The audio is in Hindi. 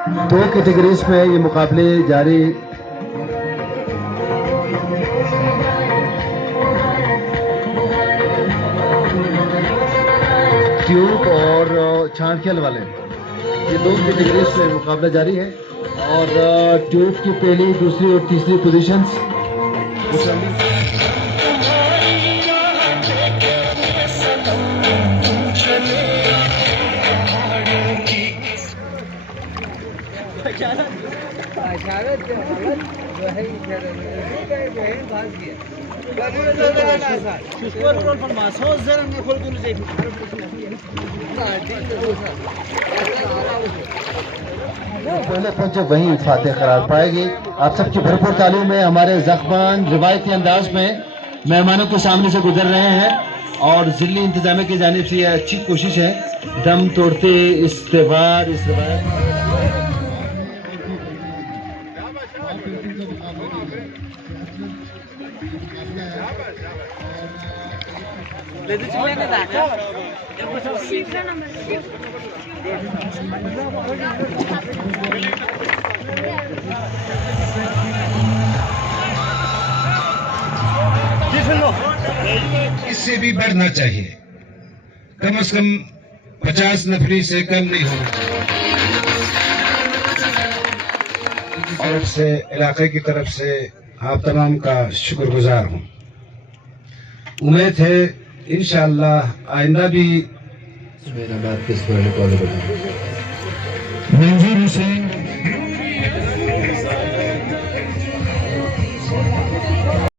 दो कैटेगरीज में ये मुकाबले जारी। ट्यूब और छांखेल वाले, ये दो कैटेगरीज में मुकाबला जारी है। और ट्यूब की पहली, दूसरी और तीसरी पोजीशंस पहले पहुंचे वहीं फातेह करार पाएगी। आप सबकी भरपूर तालीम में हमारे जख्मान रिवायती अंदाज में मेहमानों के सामने से गुजर रहे हैं और जिली इंतजामिया की जानिब से यह अच्छी कोशिश है दम तोड़ते इस त्योहार, इस रिवायत। इससे भी बढ़ना चाहिए, कम से कम 50 नफरी से कम नहीं होना। और से इलाके की तरफ से आप तमाम का शुक्रगुजार हूँ। उम्मीद है इंशाअल्लाह आइंदा भी मंजूर हुसैन